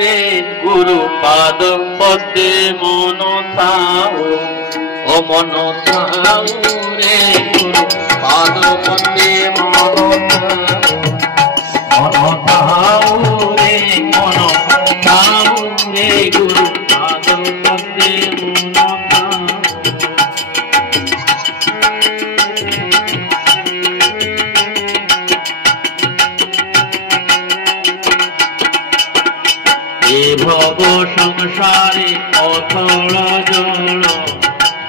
রে গুরু পাদ পদ্মে মন থাও ও মন থাও রে গুরু পাদ পদ্মে মন থাও রে মন থাও রে গুরু পাদ পদ্মে মন থাও। এ ভব সংসারে অথল জল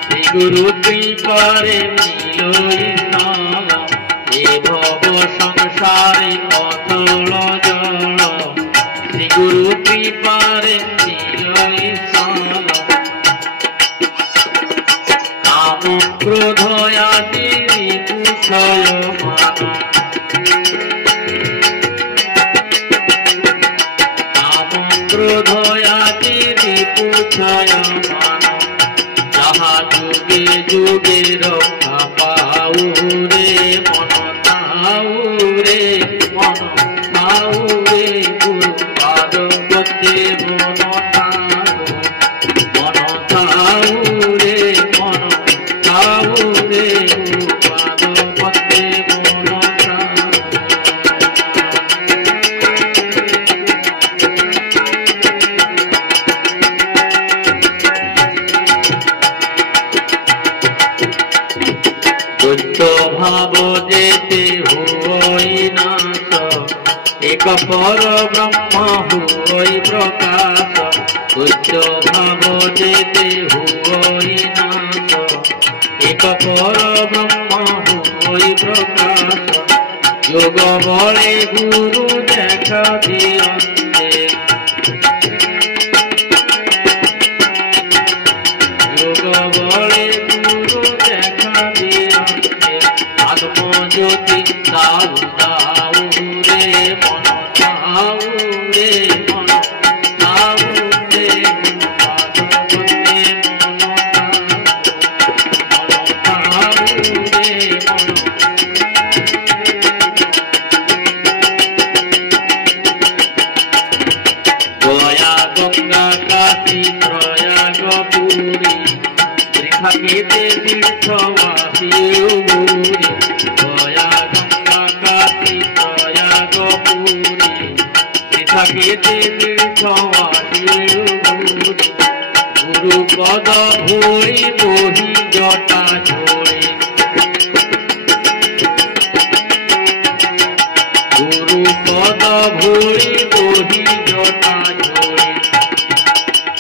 শ্রী গুরু কৃপারে মিলই নাম। এ ভব সংসারে অথল জল শ্রী গুরু কৃপারে মিলই নাম। কাম ক্রোধ আদি রিপুষয় মান ক্রোধয়াতি রিপুষয় মান যাহা যুগে যুগে রক্ষা পাও রে মন থাও রে মন থাও রে গুরু পাদ পদ্মে মন থাও মন থাও রে মন থাও রে গুরু পাদ পদ্মে মন থাও। দৈত্য ভাব যেতে হই নাশ এক পর ব্রহ্ম হই প্রকাশ। দৈত্য ভাব যেতে হই নাশ এক পর ব্রহ্ম হই প্রকাশ। যোগ বলে গুরু দেখা দিয়ন্তে যোগ বলে গুরু দেখা দিয়ন্তে আত্মজ্যোতি দাও দাও রে মন থাও রে মন থাও রে পাদ পদ্মে মন থাও রে মন। গয়া গঙ্গা কাশী প্রয়াগ পুরী ত্রিখাগেতে তীর্থবাসী গুরি। গয়া গঙ্গা কাশী প্রয়াগ পুরী ত্রিখাগেতে তীর্থবাসী গুরি। গুরু পদ ভরি বহি জটা ঝরে গুরু পদ ভরি বহি জটা ঝরে।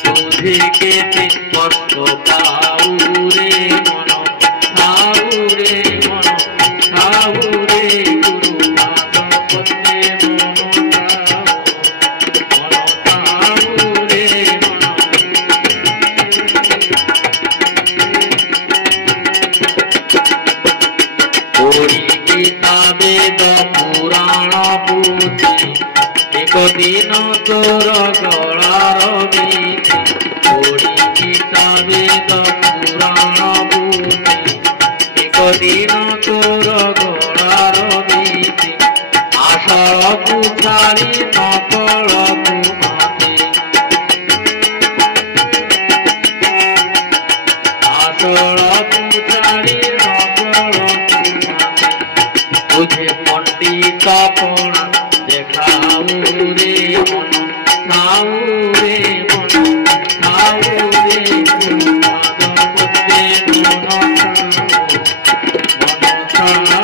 তোধে কেতে কষ্ট পাও রে মন থাও রে মন থাও রে গুরু পাদ পদ্মে মন থাও মন থাও রে মন। পড়ি গীতা বেদ পুরাণ পুথি একদিন তোর গলার বিধি। পড়ি গীতা বেদ পুরাণ পুথি একদিন তোর গলার বিধি। আসর কুঠারি নকল কুমাতি আসর কুঠারি নকল কুমাতি। বুঝে পণ্ডিত পড়া দেখাও রে মন থাও রে মন থাও রে গুরু পাদ পদ্মে মন থাও মন থাও